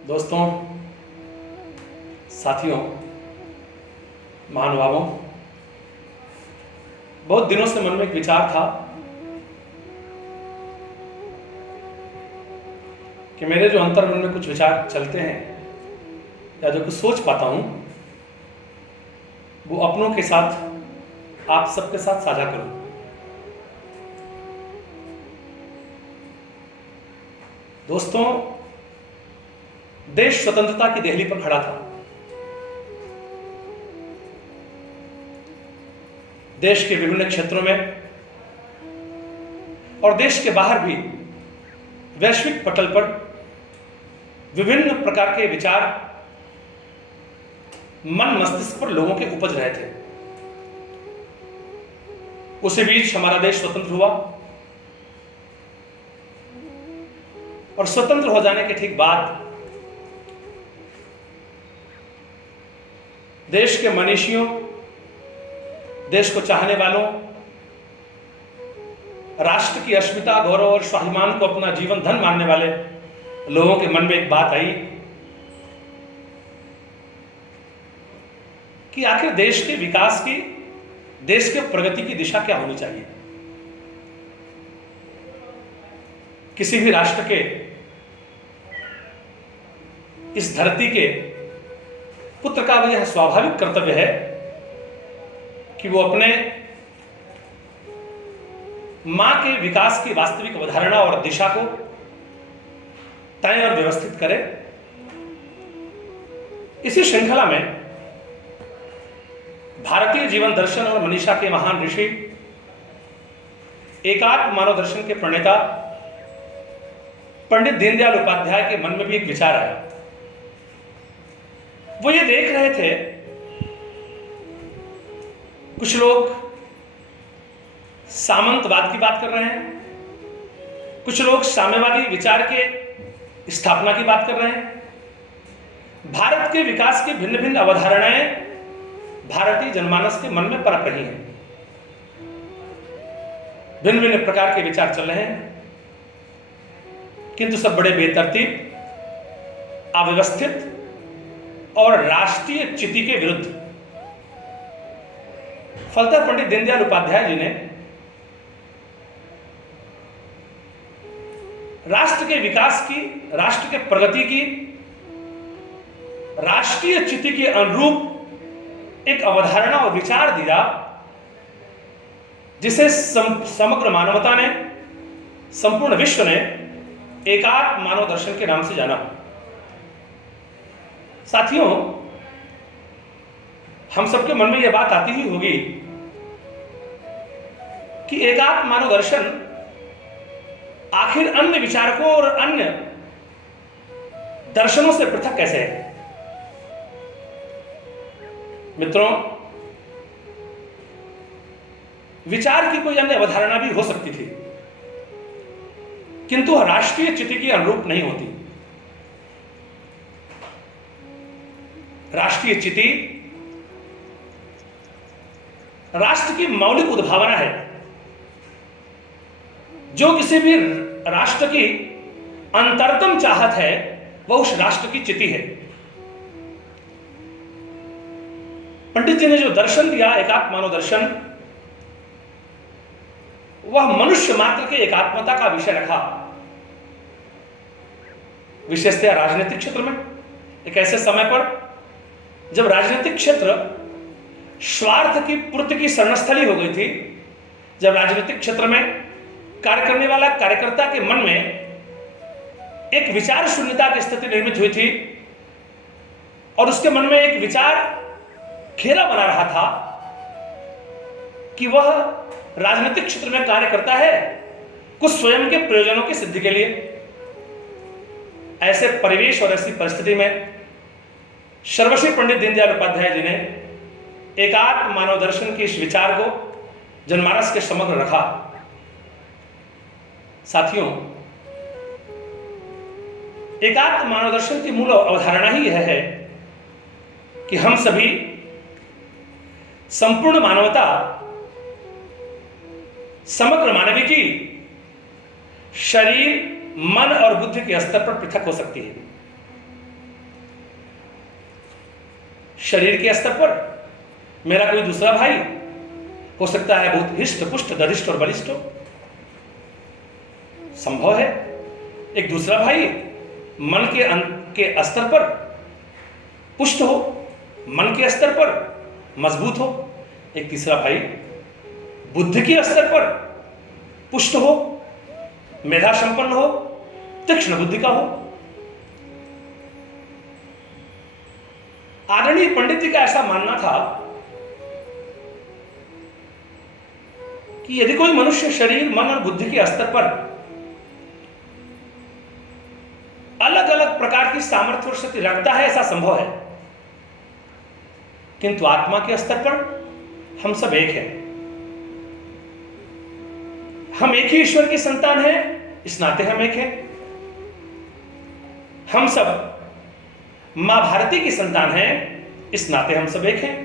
दोस्तों, साथियों, महानुभावों, बहुत दिनों से मन में एक विचार था कि मेरे जो अंतर्मन में कुछ विचार चलते हैं या जो कुछ सोच पाता हूं वो अपनों के साथ, आप सबके साथ साझा करूं। दोस्तों, देश स्वतंत्रता की देहली पर खड़ा था। देश के विभिन्न क्षेत्रों में और देश के बाहर भी वैश्विक पटल पर विभिन्न प्रकार के विचार मन मस्तिष्क पर लोगों के उपज रहे थे। उसी बीच हमारा देश स्वतंत्र हुआ और स्वतंत्र हो जाने के ठीक बाद देश के मनीषियों, देश को चाहने वालों, राष्ट्र की अस्मिता, गौरव और स्वाभिमान को अपना जीवन धन मानने वाले लोगों के मन में एक बात आई कि आखिर देश के विकास की, देश के प्रगति की दिशा क्या होनी चाहिए। किसी भी राष्ट्र के, इस धरती के पुत्र का यह स्वाभाविक कर्तव्य है कि वो अपने मां के विकास की वास्तविक अवधारणा और दिशा को तय और व्यवस्थित करे। इसी श्रृंखला में भारतीय जीवन दर्शन और मनीषा के महान ऋषि, एकात्म मानव दर्शन के प्रणेता पंडित दीनदयाल उपाध्याय के मन में भी एक विचार आया। वो ये देख रहे थे कुछ लोग सामंतवाद की बात कर रहे हैं, कुछ लोग साम्यवादी विचार के स्थापना की बात कर रहे हैं। भारत के विकास की भिन्न भिन्न अवधारणाएं भारतीय जनमानस के मन में पनप रही हैं। भिन्न भिन्न प्रकार के विचार चल रहे हैं, किंतु सब बड़े बेतरतीब, अव्यवस्थित और राष्ट्रीय चिति के विरुद्ध। फलतः पंडित दीनदयाल उपाध्याय जी ने राष्ट्र के विकास की, राष्ट्र के प्रगति की, राष्ट्रीय चिति के अनुरूप एक अवधारणा और विचार दिया जिसे समग्र मानवता ने, संपूर्ण विश्व ने एकात्म मानव दर्शन के नाम से जाना। साथियों, हम सबके मन में यह बात आती ही होगी कि एकात्म मानव दर्शन आखिर अन्य विचारकों और अन्य दर्शनों से पृथक कैसे है। मित्रों, विचार की कोई अन्य अवधारणा भी हो सकती थी, किंतु राष्ट्रीय चिति के अनुरूप नहीं होती। राष्ट्रीय चिति राष्ट्र की मौलिक उद्भावना है, जो किसी भी राष्ट्र की अंतरतम चाहत है वह उस राष्ट्र की चिति है। पंडित जी ने जो दर्शन दिया, एकात्म मानव दर्शन, वह मनुष्य मात्र के एकात्मता का विषय रखा। विशेषतः राजनीतिक क्षेत्र में, एक ऐसे समय पर जब राजनीतिक क्षेत्र स्वार्थ की पूर्ति की शरणस्थली हो गई थी, जब राजनीतिक क्षेत्र में कार्य करने वाला कार्यकर्ता के मन में एक विचार शून्यता की स्थिति निर्मित हुई थी और उसके मन में एक विचार घेरा बना रहा था कि वह राजनीतिक क्षेत्र में कार्य करता है कुछ स्वयं के प्रयोजनों की सिद्धि के लिए। ऐसे परिवेश और ऐसी परिस्थिति में सर्वश्री पंडित दीनदयाल उपाध्याय जी ने एकात्म मानव दर्शन के इस विचार को जनमानस के समग्र रखा। साथियों, एकात्म मानव दर्शन की मूल अवधारणा ही यह है कि हम सभी संपूर्ण मानवता, समग्र मानविकी शरीर, मन और बुद्धि के स्तर पर पृथक हो सकती है। शरीर के स्तर पर मेरा कोई दूसरा भाई हो सकता है बहुत हिष्ट पुष्ट दरिष्ट और बलिष्ठ हो, संभव है। एक दूसरा भाई मन के स्तर पर पुष्ट हो, मन के स्तर पर मजबूत हो। एक तीसरा भाई बुद्धि के स्तर पर पुष्ट हो, मेधा संपन्न हो, तीक्ष्ण बुद्धि का हो। आदरणीय पंडित जी का ऐसा मानना था कि यदि कोई मनुष्य शरीर मन और बुद्धि के स्तर पर अलग अलग प्रकार की सामर्थ्य और शक्ति रखता है, ऐसा संभव है, किंतु आत्मा के स्तर पर हम सब एक हैं। हम एक ही ईश्वर की संतान हैं, इस नाते हम एक हैं। हम सब मां भारती की संतान हैं, इस नाते हम सब एक हैं।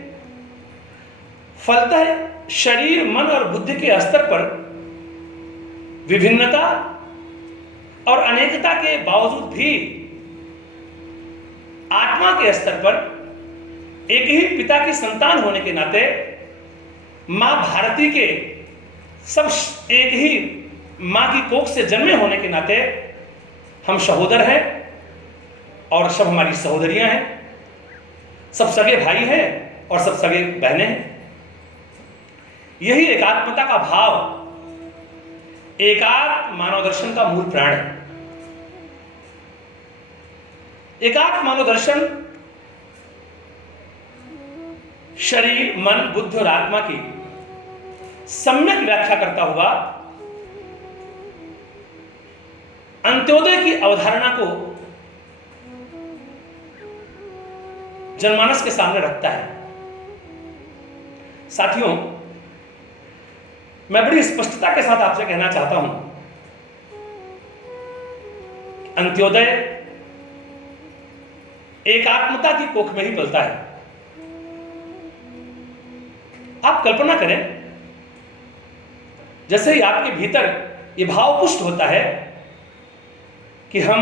फलतः शरीर मन और बुद्धि के स्तर पर विभिन्नता और अनेकता के बावजूद भी आत्मा के स्तर पर एक ही पिता की संतान होने के नाते मां भारती के सब एक ही मां की कोख से जन्मे होने के नाते हम सहोदर हैं और सब हमारी सहोदरियां हैं, सब सगे भाई हैं और सब सगे बहनें हैं। यही एकात्मता का भाव एकात्म मानव दर्शन का मूल प्राण है। एकात्म मानव दर्शन शरीर मन बुद्धि और आत्मा की सम्यक व्याख्या करता हुआ अंत्योदय की अवधारणा को जनमानस के सामने रखता है। साथियों, मैं बड़ी स्पष्टता के साथ आपसे कहना चाहता हूं, अंत्योदय एकात्मता की कोख में ही पलता है। आप कल्पना करें, जैसे ही आपके भीतर यह भाव पुष्ट होता है कि हम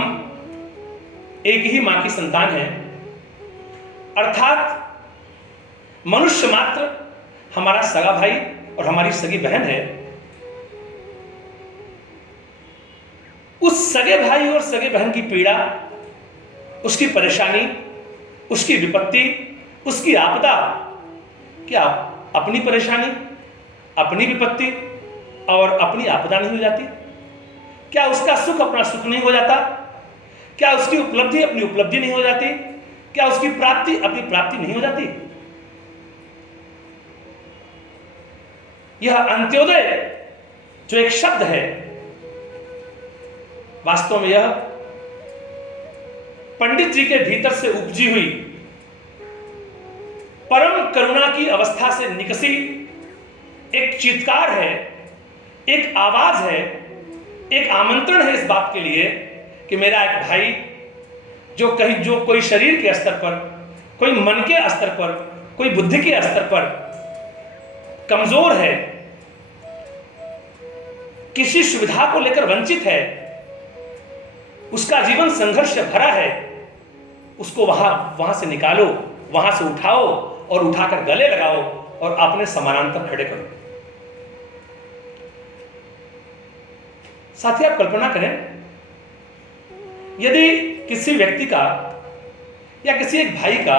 एक ही मां की संतान हैं, अर्थात मनुष्य मात्र हमारा सगा भाई और हमारी सगी बहन है, उस सगे भाई और सगे बहन की पीड़ा, उसकी परेशानी, उसकी विपत्ति, उसकी आपदा, क्या अपनी परेशानी, अपनी विपत्ति और अपनी आपदा नहीं हो जाती? क्या उसका सुख अपना सुख नहीं हो जाता? क्या उसकी उपलब्धि अपनी उपलब्धि नहीं हो जाती? क्या उसकी प्राप्ति अपनी प्राप्ति नहीं हो जाती? यह अंत्योदय जो एक शब्द है, वास्तव में यह पंडित जी के भीतर से उपजी हुई परम करुणा की अवस्था से निकसी एक चीत्कार है, एक आवाज है, एक आमंत्रण है इस बात के लिए कि मेरा एक भाई जो कोई शरीर के स्तर पर, कोई मन के स्तर पर, कोई बुद्धि के स्तर पर कमजोर है, किसी सुविधा को लेकर वंचित है, उसका जीवन संघर्ष से भरा है, उसको वहां से निकालो, वहां से उठाओ और उठाकर गले लगाओ और अपने समानांतर खड़े करो। साथी, आप कल्पना करें, यदि किसी व्यक्ति का या किसी एक भाई का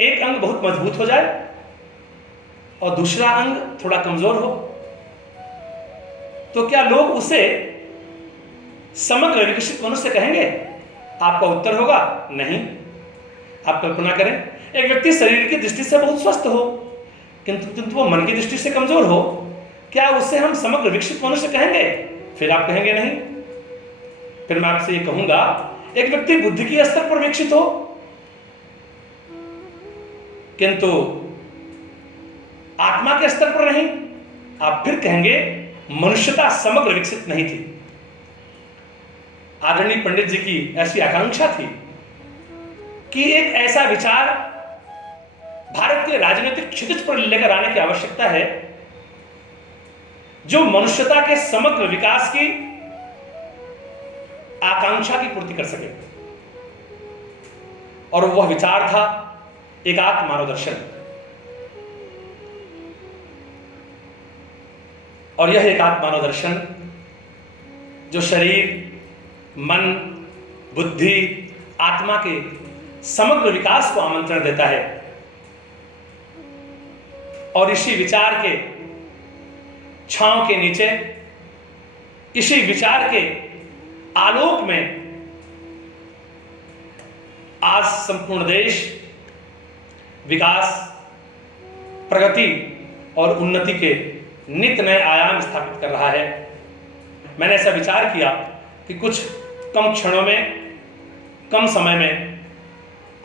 एक अंग बहुत मजबूत हो जाए और दूसरा अंग थोड़ा कमजोर हो, तो क्या लोग उसे समग्र विकसित मनुष्य कहेंगे? आपका उत्तर होगा नहीं। आप कल्पना करें, एक व्यक्ति शरीर की दृष्टि से बहुत स्वस्थ हो किंतु वो मन की दृष्टि से कमजोर हो, क्या उससे हम समग्र विकसित मनुष्य कहेंगे? फिर आप कहेंगे नहीं। फिर मैं आपसे ये कहूंगा, एक व्यक्ति बुद्धि के स्तर पर विकसित हो किंतु आत्मा के स्तर पर नहीं, आप फिर कहेंगे मनुष्यता समग्र विकसित नहीं थी। आदरणीय पंडित जी की ऐसी आकांक्षा थी कि एक ऐसा विचार भारत के राजनीतिक क्षितिज पर लेकर आने की आवश्यकता है जो मनुष्यता के समग्र विकास की आकांक्षा की पूर्ति कर सके। और वह विचार था एकात्म मानव दर्शन। और यह एकात्म मानव दर्शन जो शरीर, मन, बुद्धि, आत्मा के समग्र विकास को आमंत्रण देता है, और इसी विचार के छांव के नीचे, इसी विचार के आलोक में आज संपूर्ण देश विकास, प्रगति और उन्नति के नित नए आयाम स्थापित कर रहा है। मैंने ऐसा विचार किया कि कुछ कम क्षणों में, कम समय में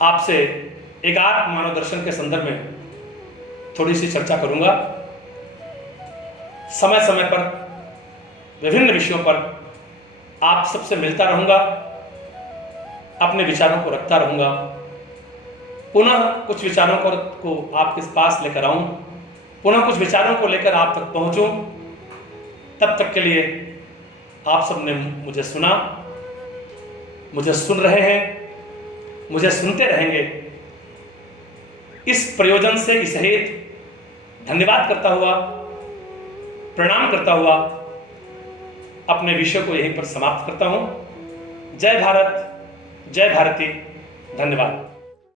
आपसे एकात्म मानव दर्शन के संदर्भ में थोड़ी सी चर्चा करूंगा। समय समय पर विभिन्न विषयों पर आप सबसे मिलता रहूंगा, अपने विचारों को रखता रहूंगा, पुनः कुछ विचारों को आपके पास लेकर आऊं, पुनः कुछ विचारों को लेकर आप तक पहुंचूं। तब तक के लिए आप सबने मुझे सुना, मुझे सुन रहे हैं, मुझे सुनते रहेंगे। इस प्रयोजन से, इस हेतु धन्यवाद करता हुआ, प्रणाम करता हुआ अपने विषय को यहीं पर समाप्त करता हूं। जय भारत, जय भारती, धन्यवाद।